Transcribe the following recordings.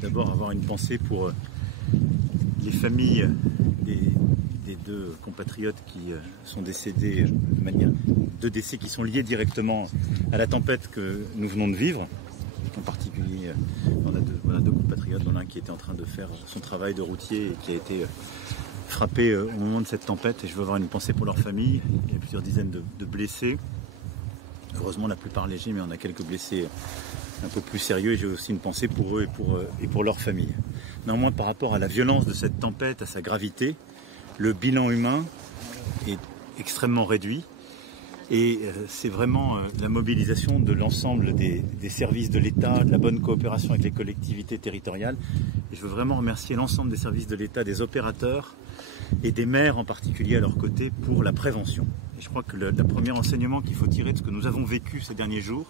d'abord avoir une pensée pour les familles des deux compatriotes qui sont décédés de manière deux décès qui sont liés directement à la tempête que nous venons de vivre. En particulier, on a deux compatriotes, dont l'un qui était en train de faire son travail de routier et qui a été frappé au moment de cette tempête. Et je veux avoir une pensée pour leur famille. Il y a plusieurs dizaines de blessés. Heureusement, la plupart légers, mais on a quelques blessés un peu plus sérieux. Et j'ai aussi une pensée pour eux et pour leur famille. Néanmoins, par rapport à la violence de cette tempête, à sa gravité, le bilan humain est extrêmement réduit. Et c'est vraiment la mobilisation de l'ensemble des services de l'État, de la bonne coopération avec les collectivités territoriales. Et je veux vraiment remercier l'ensemble des services de l'État, des opérateurs et des maires en particulier à leur côté pour la prévention. Et je crois que le premier enseignement qu'il faut tirer de ce que nous avons vécu ces derniers jours,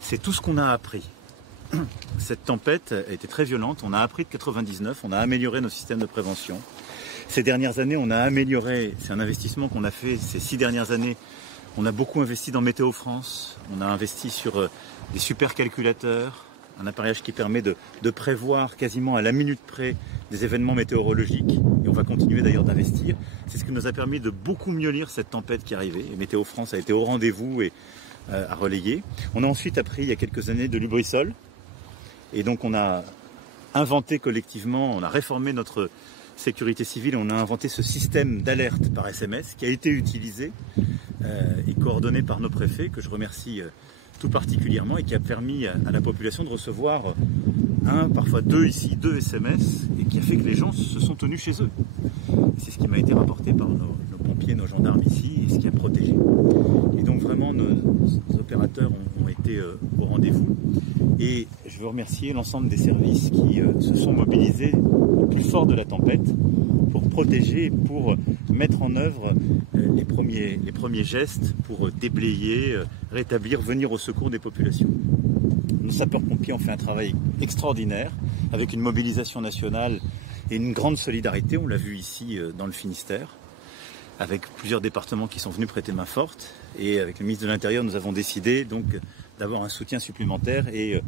c'est tout ce qu'on a appris. Cette tempête a été très violente, on a appris de 99, on a amélioré nos systèmes de prévention. Ces dernières années, on a amélioré, c'est un investissement qu'on a fait ces 6 dernières années. On a beaucoup investi dans Météo France, on a investi sur des supercalculateurs, un appareillage qui permet de prévoir quasiment à la minute près des événements météorologiques. Et on va continuer d'ailleurs d'investir. C'est ce qui nous a permis de beaucoup mieux lire cette tempête qui arrivait. Et Météo France a été au rendez-vous et a relayé. On a ensuite appris il y a quelques années de Lubrizol. Et donc on a inventé collectivement, on a réformé notre sécurité civile, on a inventé ce système d'alerte par SMS qui a été utilisé et coordonné par nos préfets, que je remercie tout particulièrement, et qui a permis à la population de recevoir parfois deux SMS, et qui a fait que les gens se sont tenus chez eux. C'est ce qui m'a été rapporté par nos pompiers, nos gendarmes ici, et ce qui a protégé. Et donc vraiment nos opérateurs ont été au rendez-vous. Et je veux remercier l'ensemble des services qui se sont mobilisés au plus fort de la tempête pour protéger, pour mettre en œuvre les premiers gestes pour déblayer, rétablir, venir au secours des populations. Nos sapeurs-pompiers ont fait un travail extraordinaire avec une mobilisation nationale et une grande solidarité. On l'a vu ici dans le Finistère, avec plusieurs départements qui sont venus prêter main forte. Et avec le ministre de l'Intérieur, nous avons décidé donc d'avoir un soutien supplémentaire et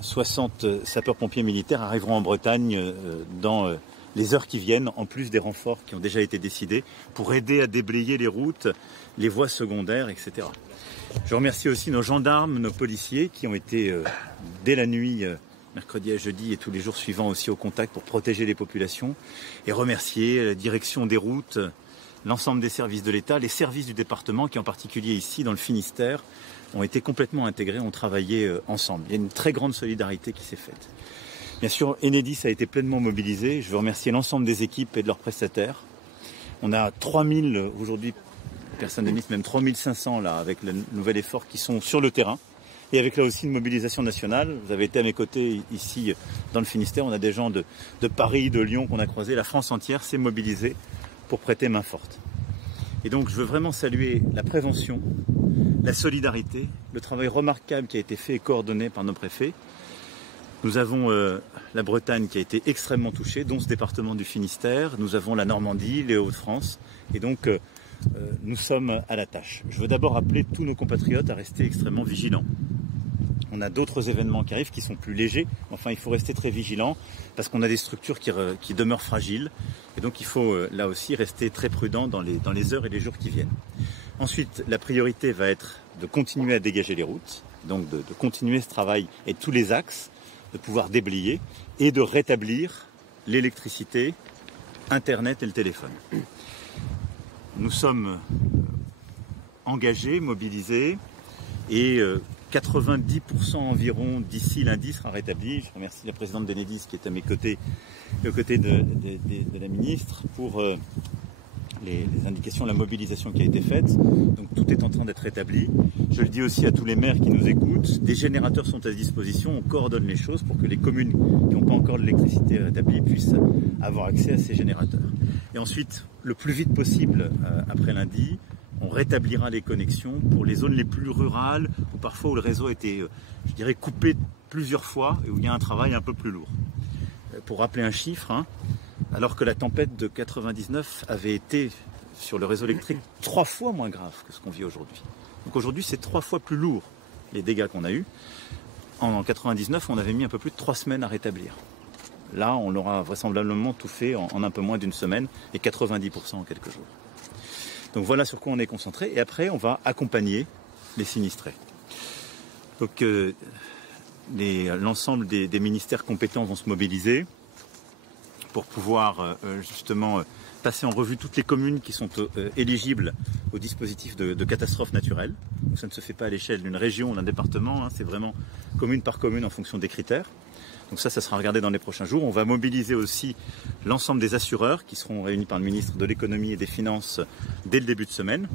60 sapeurs-pompiers militaires arriveront en Bretagne dans les heures qui viennent, en plus des renforts qui ont déjà été décidés, pour aider à déblayer les routes, les voies secondaires, etc. Je remercie aussi nos gendarmes, nos policiers qui ont été dès la nuit, mercredi à jeudi et tous les jours suivants aussi au contact pour protéger les populations, et remercier la direction des routes, l'ensemble des services de l'État, les services du département qui en particulier ici dans le Finistère ont été complètement intégrés, ont travaillé ensemble. Il y a une très grande solidarité qui s'est faite. Bien sûr, Enedis a été pleinement mobilisé. Je veux remercier l'ensemble des équipes et de leurs prestataires. On a 3000 aujourd'hui, personnes d'Enedis, même 3500 là, avec le nouvel effort qui sont sur le terrain. Et avec là aussi une mobilisation nationale. Vous avez été à mes côtés ici dans le Finistère. On a des gens de Paris, de Lyon qu'on a croisés. La France entière s'est mobilisée pour prêter main forte. Et donc je veux vraiment saluer la prévention, la solidarité, le travail remarquable qui a été fait et coordonné par nos préfets. Nous avons la Bretagne qui a été extrêmement touchée, dont ce département du Finistère. Nous avons la Normandie, les Hauts-de-France. Et donc, nous sommes à la tâche. Je veux d'abord appeler tous nos compatriotes à rester extrêmement vigilants. On a d'autres événements qui arrivent qui sont plus légers. Enfin, il faut rester très vigilant parce qu'on a des structures qui demeurent fragiles. Et donc, il faut là aussi rester très prudent dans les heures et les jours qui viennent. Ensuite, la priorité va être de continuer à dégager les routes. Donc, de continuer ce travail et tous les axes, de pouvoir déblayer et de rétablir l'électricité, Internet et le téléphone. Nous sommes engagés, mobilisés et 90% environ d'ici lundi sera rétabli. Je remercie la présidente d'Enedis qui est à mes côtés, aux côtés de la ministre pour les indications, la mobilisation qui a été faite. Donc tout est en train d'être rétabli. Je le dis aussi à tous les maires qui nous écoutent, des générateurs sont à disposition, on coordonne les choses pour que les communes qui n'ont pas encore de l'électricité rétablie puissent avoir accès à ces générateurs. Et ensuite, le plus vite possible, après lundi, on rétablira les connexions pour les zones les plus rurales, ou parfois où le réseau a été, je dirais, coupé plusieurs fois et où il y a un travail un peu plus lourd. Pour rappeler un chiffre, alors que la tempête de 99 avait été sur le réseau électrique 3 fois moins grave que ce qu'on vit aujourd'hui. Donc aujourd'hui, c'est 3 fois plus lourd les dégâts qu'on a eus. en 99, on avait mis un peu plus de 3 semaines à rétablir. Là, on aura vraisemblablement tout fait en un peu moins d'une semaine et 90% en quelques jours. Donc voilà sur quoi on est concentré. Et après, on va accompagner les sinistrés. Donc l'ensemble des ministères compétents vont se mobiliser pour pouvoir justement passer en revue toutes les communes qui sont éligibles au dispositif de catastrophe naturelle. Donc ça ne se fait pas à l'échelle d'une région ou d'un département, hein, c'est vraiment commune par commune en fonction des critères. Donc ça sera regardé dans les prochains jours. On va mobiliser aussi l'ensemble des assureurs qui seront réunis par le ministre de l'économie et des finances dès le début de semaine.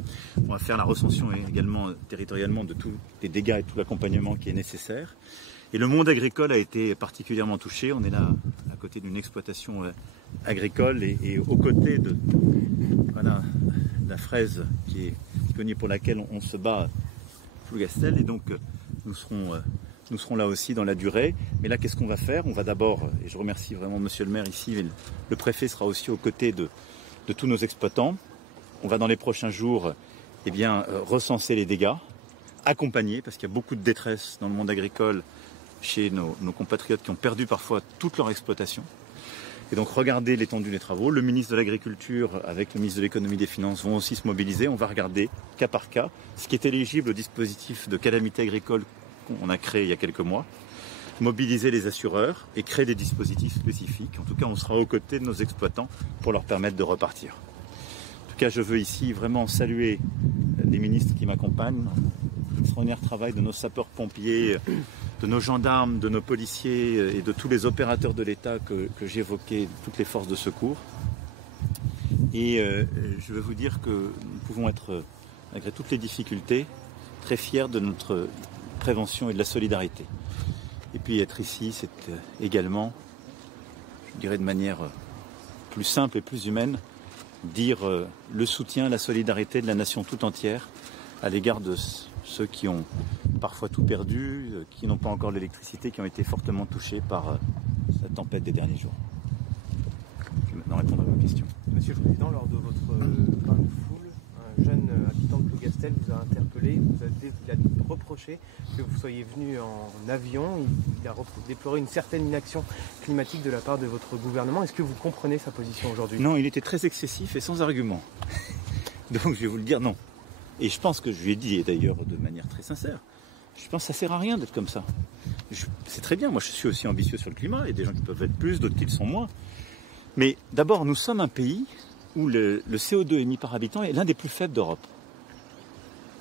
On va faire la recension également territorialement de tous les dégâts et tout l'accompagnement qui est nécessaire. Et le monde agricole a été particulièrement touché. On est là à côté d'une exploitation agricole et aux côtés de la fraise qui est connue pour laquelle on se bat Plougastel. Et donc nous serons là aussi dans la durée. Mais là, qu'est-ce qu'on va faire? On va d'abord, et je remercie vraiment monsieur le maire ici, mais le préfet sera aussi aux côtés de tous nos exploitants. On va dans les prochains jours recenser les dégâts, accompagner, parce qu'il y a beaucoup de détresse dans le monde agricole chez nos compatriotes qui ont perdu parfois toute leur exploitation. Et donc regarder l'étendue des travaux. Le ministre de l'Agriculture avec le ministre de l'Économie et des Finances vont aussi se mobiliser. On va regarder cas par cas ce qui est éligible au dispositif de calamité agricole qu'on a créé il y a quelques mois, mobiliser les assureurs et créer des dispositifs spécifiques. En tout cas, on sera aux côtés de nos exploitants pour leur permettre de repartir. En tout cas, je veux ici vraiment saluer les ministres qui m'accompagnent, l'extraordinaire travail de nos sapeurs-pompiers, de nos gendarmes, de nos policiers et de tous les opérateurs de l'État que j'évoquais, toutes les forces de secours. Et je veux vous dire que nous pouvons être, malgré toutes les difficultés, très fiers de notre prévention et de la solidarité. Et puis être ici, c'est également, je dirais de manière plus simple et plus humaine, dire le soutien, la solidarité de la nation tout entière à l'égard de ceux qui ont parfois tout perdu, qui n'ont pas encore l'électricité, qui ont été fortement touchés par cette tempête des derniers jours. Je vais maintenant répondre à vos questions. Monsieur le Président, lors de votre bain de foule, un jeune habitant de Plougastel vous a interpellé, il a reproché que vous soyez venu en avion, il a déploré une certaine inaction climatique de la part de votre gouvernement. Est-ce que vous comprenez sa position aujourd'hui? Non, il était très excessif et sans argument. Donc je vais vous le dire, non. Et je pense que je lui ai dit, et d'ailleurs de manière très sincère, je pense que ça ne sert à rien d'être comme ça. C'est très bien, moi je suis aussi ambitieux sur le climat, il y a des gens qui peuvent être plus, d'autres qui le sont moins. Mais d'abord, nous sommes un pays où le CO2 émis par habitant est l'un des plus faibles d'Europe.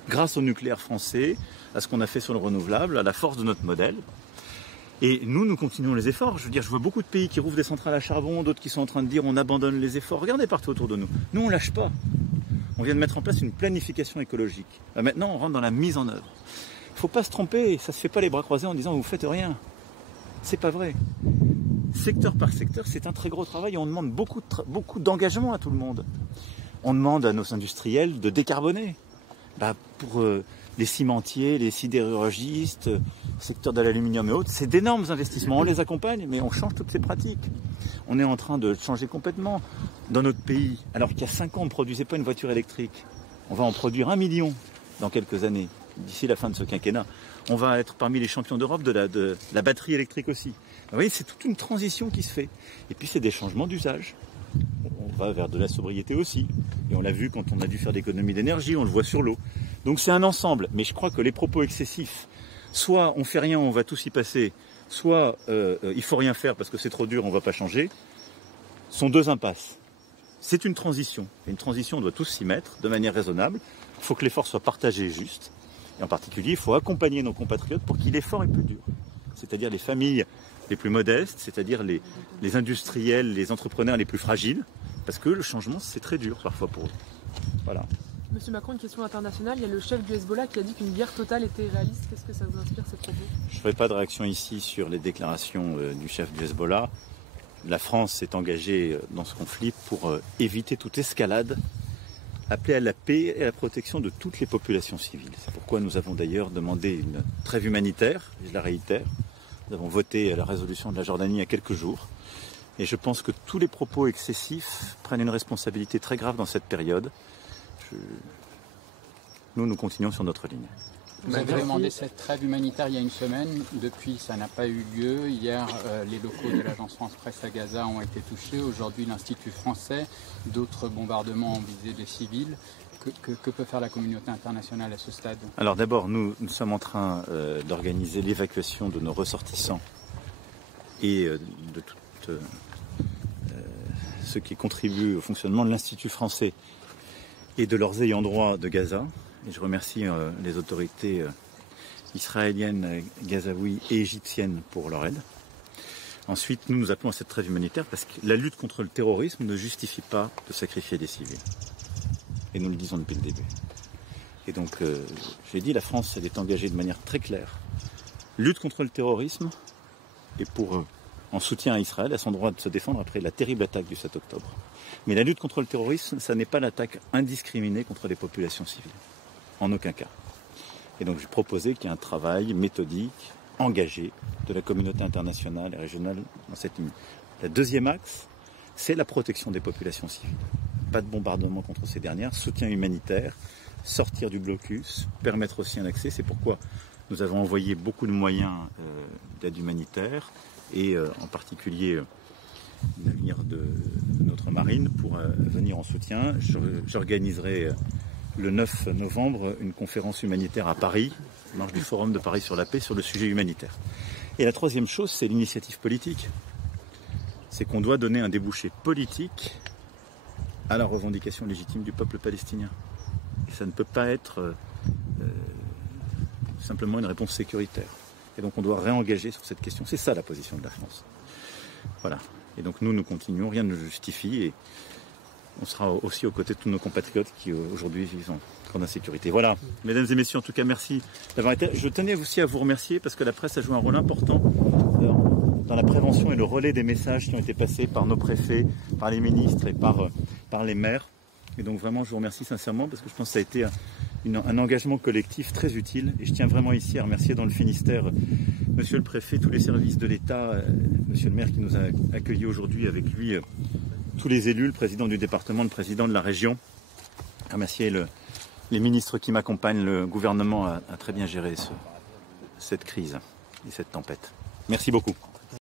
Grâce au nucléaire français, à ce qu'on a fait sur le renouvelable, à la force de notre modèle. Et nous continuons les efforts. Je veux dire, je vois beaucoup de pays qui rouvrent des centrales à charbon, d'autres qui sont en train de dire on abandonne les efforts. Regardez partout autour de nous. Nous, on ne lâche pas. On vient de mettre en place une planification écologique. Là, maintenant, on rentre dans la mise en œuvre. Il ne faut pas se tromper, ça ne se fait pas les bras croisés en disant vous ne faites rien. C'est pas vrai. Secteur par secteur, c'est un très gros travail et on demande beaucoup d'engagement à tout le monde. On demande à nos industriels de décarboner. Pour les cimentiers, les sidérurgistes, le secteur de l'aluminium et autres, c'est d'énormes investissements. On les accompagne, mais on change toutes ces pratiques. On est en train de changer complètement. Dans notre pays, alors qu'il y a 5 ans, on ne produisait pas une voiture électrique. On va en produire 1 million dans quelques années, d'ici la fin de ce quinquennat. On va être parmi les champions d'Europe de la batterie électrique aussi. Vous voyez, c'est toute une transition qui se fait. Et puis, c'est des changements d'usage. On va vers de la sobriété aussi. Et on l'a vu quand on a dû faire d'économie d'énergie, on le voit sur l'eau. Donc c'est un ensemble. Mais je crois que les propos excessifs, soit on fait rien, on va tous y passer, soit il faut rien faire parce que c'est trop dur, on ne va pas changer, sont deux impasses. C'est une transition. Et une transition, on doit tous s'y mettre de manière raisonnable. Il faut que l'effort soit partagé et juste. Et en particulier, il faut accompagner nos compatriotes pour qu'il l'effort est plus dur. C'est-à-dire les familles les plus modestes, c'est-à-dire les industriels, les entrepreneurs les plus fragiles, parce que le changement, c'est très dur parfois pour eux. Voilà. Monsieur Macron, une question internationale. Il y a le chef du Hezbollah qui a dit qu'une guerre totale était réaliste. Qu'est-ce que ça vous inspire, ces propos? Je ne ferai pas de réaction ici sur les déclarations du chef du Hezbollah. La France s'est engagée dans ce conflit pour éviter toute escalade, appeler à la paix et à la protection de toutes les populations civiles. C'est pourquoi nous avons d'ailleurs demandé une trêve humanitaire, et je la réitère. Nous avons voté la résolution de la Jordanie il y a quelques jours. Et je pense que tous les propos excessifs prennent une responsabilité très grave dans cette période. Nous continuons sur notre ligne. Vous avez demandé cette trêve humanitaire il y a une semaine. Depuis, ça n'a pas eu lieu. Hier, les locaux de l'agence France-Presse à Gaza ont été touchés. Aujourd'hui, l'Institut français, d'autres bombardements ont visé des civils. Que peut faire la communauté internationale à ce stade? Alors d'abord, nous sommes en train d'organiser l'évacuation de nos ressortissants et de tous ceux qui contribuent au fonctionnement de l'Institut français et de leurs ayants droit de Gaza. Et je remercie les autorités israéliennes, gazaouis et égyptiennes pour leur aide. Ensuite, nous appelons à cette trêve humanitaire parce que la lutte contre le terrorisme ne justifie pas de sacrifier des civils. Et nous le disons depuis le début. Et donc, j'ai dit, la France, elle est engagée de manière très claire. Lutte contre le terrorisme et en soutien à Israël, à son droit de se défendre après la terrible attaque du 7 octobre. Mais la lutte contre le terrorisme, ça n'est pas l'attaque indiscriminée contre les populations civiles. En aucun cas. Et donc, j'ai proposé qu'il y ait un travail méthodique, engagé, de la communauté internationale et régionale dans cette ligne. Le deuxième axe, c'est la protection des populations civiles. Pas de bombardement contre ces dernières, soutien humanitaire, sortir du blocus, permettre aussi un accès. C'est pourquoi nous avons envoyé beaucoup de moyens d'aide humanitaire et en particulier navire de notre marine pour venir en soutien. J'organiserai le 9 novembre une conférence humanitaire à Paris, marche du Forum de Paris sur la paix, sur le sujet humanitaire. Et la troisième chose, c'est l'initiative politique. C'est qu'on doit donner un débouché politique à la revendication légitime du peuple palestinien. Et ça ne peut pas être simplement une réponse sécuritaire. Et donc on doit réengager sur cette question. C'est ça la position de la France. Voilà. Et donc nous continuons, rien ne le justifie. Et on sera aussi aux côtés de tous nos compatriotes qui aujourd'hui vivent en grande insécurité. Voilà. Mesdames et messieurs, en tout cas, merci d'avoir été. Je tenais aussi à vous remercier parce que la presse a joué un rôle important dans la prévention et le relais des messages qui ont été passés par nos préfets, par les ministres et par les maires. Et donc vraiment, je vous remercie sincèrement parce que je pense que ça a été un engagement collectif très utile. Et je tiens vraiment ici à remercier dans le Finistère Monsieur le Préfet, tous les services de l'État, Monsieur le maire qui nous a accueillis aujourd'hui avec lui, tous les élus, le président du département, le président de la région. Remercier les ministres qui m'accompagnent. Le gouvernement a très bien géré cette crise et cette tempête. Merci beaucoup.